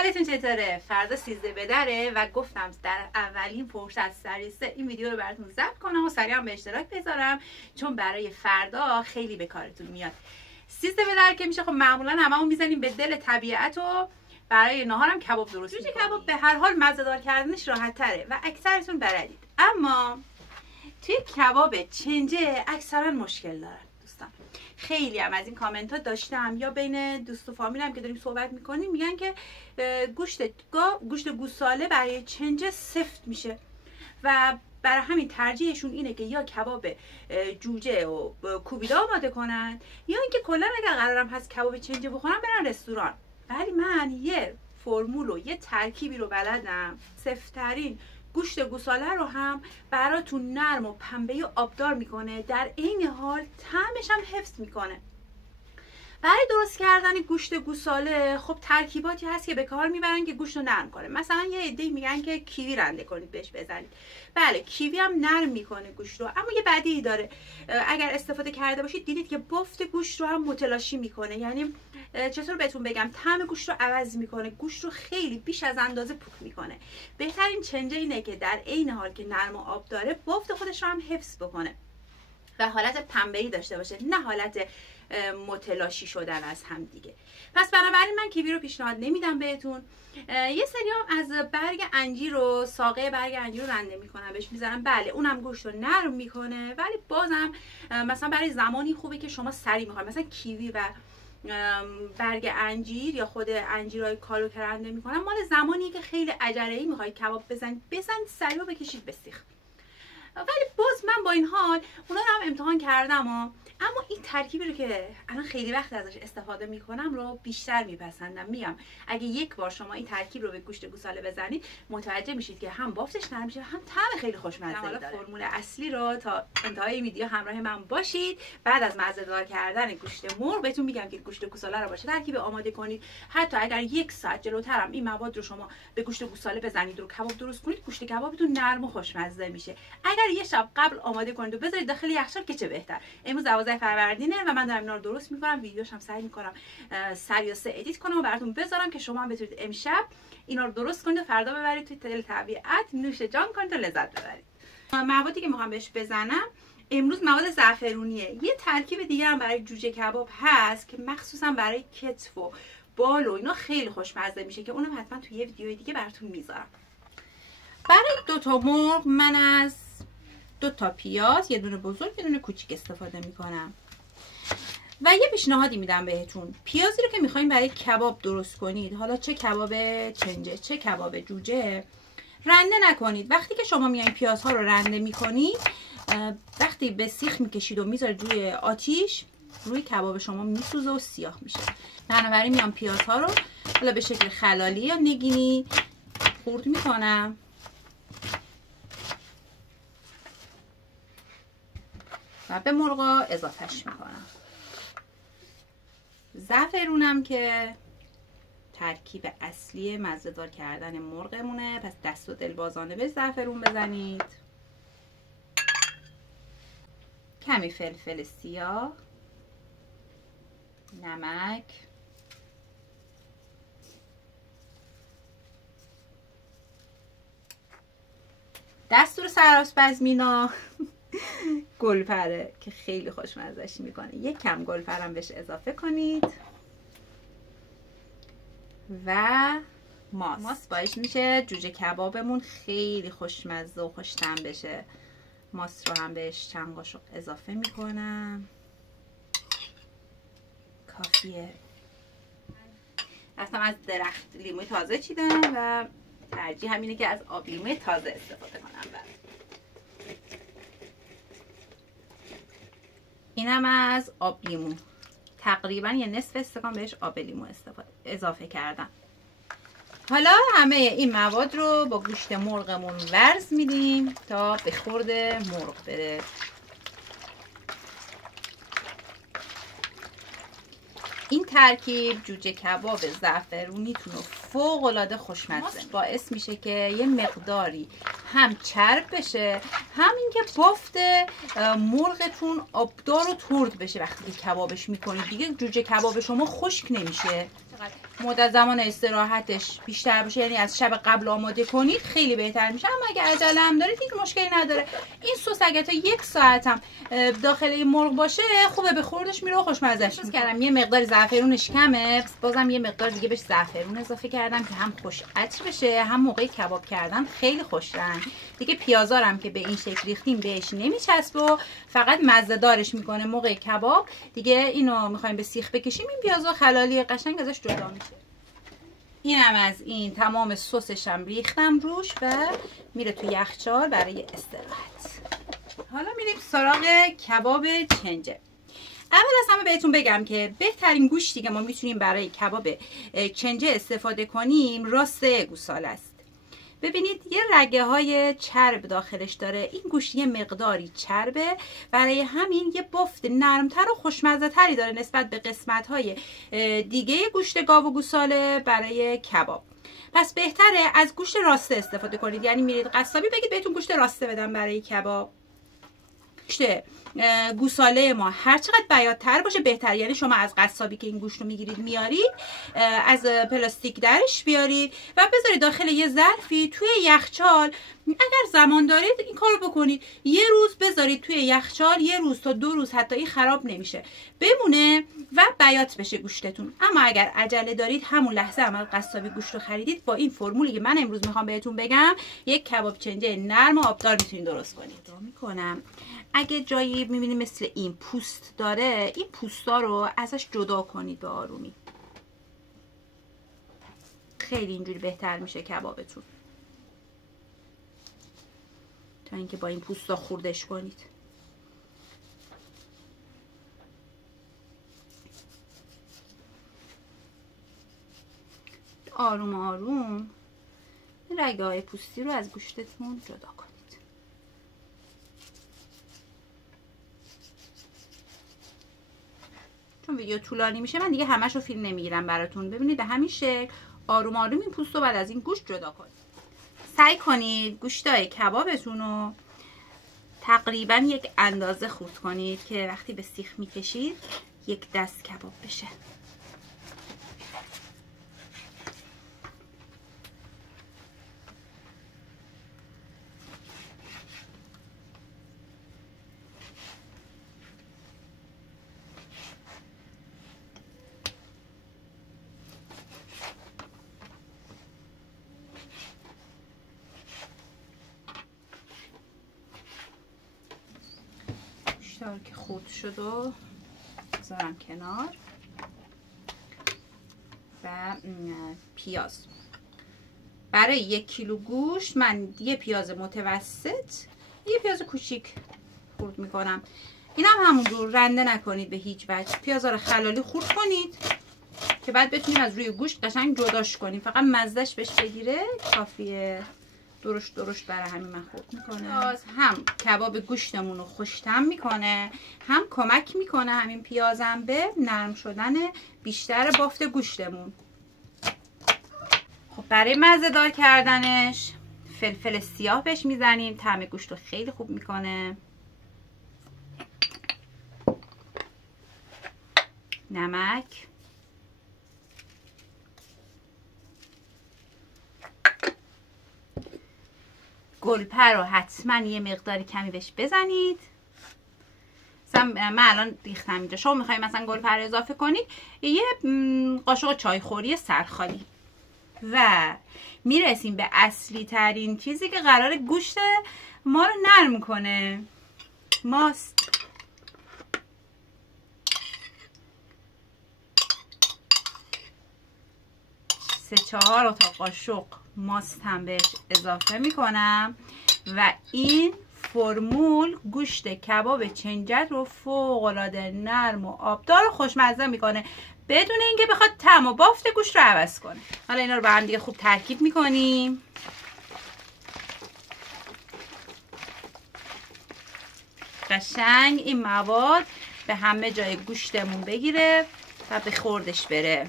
حالتون چطوره؟ فردا 13 بدره و گفتم در اولین فرصت سریع این ویدیو رو براتون ضبط کنم و سریع هم به اشتراک بذارم چون برای فردا خیلی به کارتون میاد. 13 بدر که میشه خب معمولا هممون میزنیم به دل طبیعت و برای نهارم کباب درست میکنیم. کباب به هر حال مزه‌دار کردنش راحت تره و اکثرتون بلدید، اما توی کباب چنجه اکثرا مشکل دارن دوستان. خیلی هم از این کامنت ها داشتم یا بین دوست و فامیلم که داریم صحبت میکنیم میگن که گوشت گوساله برای چنجه سفت میشه و برای همین ترجیحشون اینه که یا کباب جوجه و کوبیده آماده کنن یا اینکه کلا اگر قرارم هست کباب چنجه بخورن برن رستوران. ولی من یه فرمول و یه ترکیبی رو بلدم سفت‌ترین گوشت گوساله رو هم براتون نرم و پنبه‌ای آبدار میکنه، در عین حال طعمش هم حفظ میکنه. برای درست کردن گوشت گوساله خب ترکیباتی هست که به کار میبرن که گوشت رو نرم کنه. مثلا یه عده‌ای میگن که کیوی رنده کنید بهش بزنید. بله کیوی هم نرم میکنه گوشت رو، اما یه بدیهی داره. اگر استفاده کرده باشید دیدید که بافت گوشت رو هم متلاشی میکنه. یعنی چطور بهتون بگم، طعم گوشت رو عوض میکنه، گوشت رو خیلی بیش از اندازه پوک میکنه. بهترین چنجه اینه که در عین حال که نرم و آب داره بافت خودش رو هم حفظ بکنه و حالت پنبه‌ای داشته باشه، نه حالت متلاشی شدن از هم دیگه. پس بنابراین من کیوی رو پیشنهاد نمیدم بهتون. یه سری هم از برگ انجیر و ساقه برگ انجیر رو رنده میکنن بهش میذارن. بله اونم گوشت رو نرم میکنه، ولی بازم مثلا برای زمانی خوبه که شما سری میخواید، مثلا کیوی و برگ انجیر یا خود انجیرهای کالو که رنده میکنن مال زمانی که خیلی عجله‌ای میخواید کباب بزنید سری رو بکشید به سیخ. ولی باز من با این حال اونا رو هم امتحان کردم اما این ترکیبی رو که الان خیلی وقت ازش استفاده میکنم رو بیشتر میپسندم. میگم اگه یک بار شما این ترکیب رو به گوشت گوساله بزنید متوجه میشید که هم بافتش نرم میشه هم طعم خیلی خوشمزه داره. فرمول اصلی رو تا انتهای ویدیو همراه من باشید. بعد از مزه‌دار کردن گوشت مرغ بهتون میگم که گوشت گوساله رو باشه ترکیب آماده کنید. حتی اگر یک ساعت جلوترم این مواد رو شما به گوشت گوساله بزنید و کباب درست کنید، گوشت کبابتون نرم و خوشمزه میشه. اگر یه شب قبل آماده کنید و بذارید داخل یخچال که چه بهتر. امروز 12 فروردینه و من دارم اینا رو درست میکنم، ویدیوش هم سعی میکنم سریع ادیت کنم و براتون بذارم که شما هم بتونید امشب اینا رو درست کنید و فردا ببرید توی دل طبیعت نوش جان کنید و لذت ببرید. موادی که میخوام بهش بزنم امروز مواد زعفرونیه. یه ترکیب دیگه هم برای جوجه کباب هست که مخصوصا برای کتف و بال و اینا خیلی خوشمزه میشه که اونم حتما توی یه ویدیو دیگه براتون میذارم. برای 2 تا مرغ من از 2 تا پیاز، یه دونه بزرگ یه دونه کوچیک استفاده میکنم و یه پیشنهادی میدم بهتون. پیازی رو که میخواین برای کباب درست کنید، حالا چه کباب چنجه چه کباب جوجه، رنده نکنید. وقتی که شما میایین پیازها رو رنده میکنید، وقتی به سیخ میکشید و میذارید روی آتیش، روی کباب شما میسوزه و سیاه میشه. بنابراین میام پیازها رو حالا به شکل خلالی یا نگینی خورد میکنم و به مرغا اضافهش میکنم. زعفرونم که ترکیب اصلی مزه‌دار کردن مرغمونه، پس دست و دل بازانه به زعفرون بزنید. کمی فلفل سیاه، نمک، دستور سرآشپزمینا گلپره که خیلی خوشمزه‌اش میکنه. یک کم گلپرم بهش اضافه کنید و ماست باعث میشه جوجه کبابمون خیلی خوشمزه و خوش‌طعم بشه. ماست رو هم بهش چنگاشو اضافه میکنم، کافیه. اصلا از درخت لیموی تازه چیدم و ترجیح همینه که از آب لیموی تازه استفاده کنم. اینم از آب لیمو، تقریبا یه نصف استکان بهش آب لیمو اضافه کردم. حالا همه این مواد رو با گوشت مرغمون ورز میدیم تا به خورد مرغ بره. این ترکیب جوجه کباب زعفرونیتون رو فوق العاده خوشمزه باعث میشه که یه مقداری هم چرب بشه، همین که بافت مرغتون آبدار و ترد بشه. وقتی که کبابش میکنید دیگه جوجه کباب شما خشک نمیشه. مدت زمان استراحتش بیشتر باشه، یعنی از شب قبل آماده کنید خیلی بهتر میشه. اما اگه عجله هم دارید هیچ مشکلی نداره. این سس اگه تا 1 ساعت هم داخل مرغ باشه خوبه، به خوردش میره و خوشمزه‌اش کردم. یه مقدار زعفرونش کمه، بازم یه مقدار دیگه بهش زعفرون اضافه کردم که هم خوش عطر بشه، هم موقع کباب کردن خیلی خوش رنگ. دیگه پیازارم که به این شکل ریختیم بهش نمیچسبه و فقط مزه دارش میکنه موقع کباب. دیگه اینو میخوایم به سیخ بکشیم، این پیازا خلالی قشنگ ازش جدا میشه. اینم از این، تمام سسشم ریختم روش و میره تو یخچال برای استراحت. حالا میریم سراغ کباب چنجه. اول از همه بهتون بگم که بهترین گوشتی که ما میتونیم برای کباب چنجه استفاده کنیم راسته گوساله است. ببینید یه رگه های چرب داخلش داره. این گوشت یه مقداری چربه، برای همین یه بافت نرمتر و خوشمزه تری داره نسبت به قسمت های دیگه گوشت گاو و گوساله برای کباب. پس بهتره از گوشت راسته استفاده کنید. یعنی میرید قصابی بگید بهتون گوشت راسته بدم برای کباب. گوشت گوساله ما هر چقدر بیاتر باشه بهتر. یعنی شما از قصابی که این گوشت رو میگیرید میارید، از پلاستیک درش بیارید و بذارید داخل یه ظرفی توی یخچال. اگر زمان دارید این کارو بکنید، یه روز بذارید توی یخچال، 1 روز تا 2 روز حتی این خراب نمیشه، بمونه و بیات بشه گوشتتون. اما اگر عجله دارید همون لحظه عمل قصابی گوشت رو خریدید، با این فرمولی که من امروز میخوام بهتون بگم یک کباب چنجه نرم و آبدار میتونید درست کنید. میکنم اگه جایی میبینید مثل این پوست داره، این پوستا رو ازش جدا کنید به آرومی. خیلی اینجوری بهتر میشه کبابتون تا اینکه با این پوستا خوردش کنید. آروم آروم رگه های پوستی رو از گوشتتون جدا کنید. چون ویدیو طولانی میشه من دیگه همش رو فیلم نمیگیرم براتون. ببینید به همین شکل آروم آروم این پوست رو بعد از این گوشت جدا کنید. سعی کنید گوشتای کبابتون رو تقریبا یک اندازه خورد کنید که وقتی به سیخ میکشید یک دست کباب بشه. که خورد شد و بذارم کنار. و پیاز برای 1 کیلو گوشت من یه پیاز متوسط، یه پیاز کوچیک خورد میکنم. این هم همونجور رنده نکنید به هیچ وجه. پیازا رو خلالی خورد کنید که بعد بتونیم از روی گوشت قشنگ جداش کنیم. فقط مزهش بهش بگیره کافیه. درشت برای همین من خورد میکنه. هم کباب گوشتمون رو خوش‌طعم میکنه، هم کمک میکنه همین پیازم به نرم شدن بیشتر بافت گوشتمون. خب برای مزه دار کردنش فلفل سیاه بهش میزنیم، طعم گوشت رو خیلی خوب میکنه. نمک، گلپر رو حتما یه مقداری کمی بهش بزنید. مثلا من الان ریختم اینجا، شما میخواید مثلا گلپر اضافه کنید، یه قاشق چایخوری سرخالی. و میرسیم به اصلی ترین چیزی که قرار گوشت ما رو نرم کنه، ماست. سه 4 تا قاشق ماست هم بهش اضافه میکنم و این فرمول گوشت کباب چنجه رو فوق العاده نرم و آبدار و خوشمزه میکنه بدون اینکه بخواد طعم و بافت گوشت رو عوض کنه. حالا اینا رو با هم دیگه خوب ترکیب میکنیم. قشنگ این مواد به همه جای گوشتمون بگیره و به خوردش بره.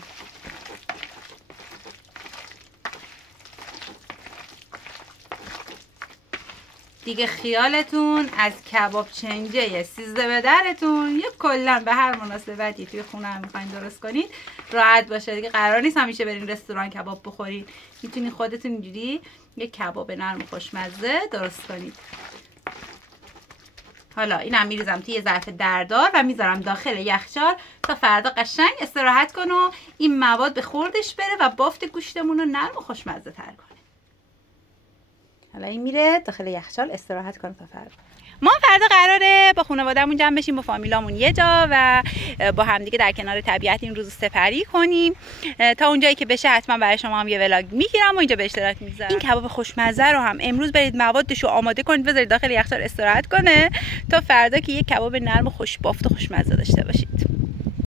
دیگه خیالتون از کباب چنجه 13 به درتون یا کلا به هر مناسبتی توی خونه هم میخواین درست کنید راحت باشه. دیگه قرار نیست همیشه برین رستوران کباب بخورین، میتونین خودتون اینجوری یه کباب نرم و خوشمزه درست کنید. حالا اینم میریزم توی یه ظرف دردار و میذارم داخل یخچال تا فردا قشنگ استراحت کنه و این مواد به خوردش بره و بافت گوشتمون رو نرم و خوشمزه تر کنه. حالا این میره داخل یخچال استراحت کنه تا فردا. ما فردا قراره با خانواده‌مون جمع بشیم، با فامیلامون یه جا و با همدیگه در کنار طبیعت این روز سپری کنیم. تا اونجایی که بشه حتما برای شما هم یه ولاگ میگیرم و اینجا به اشتراک میذارم. این کباب خوشمزه رو هم امروز برید موادشو آماده کنید، بذارید داخل یخچال استراحت کنه تا فردا که یه کباب نرم و خوش بافت و خوشمزه داشته باشید.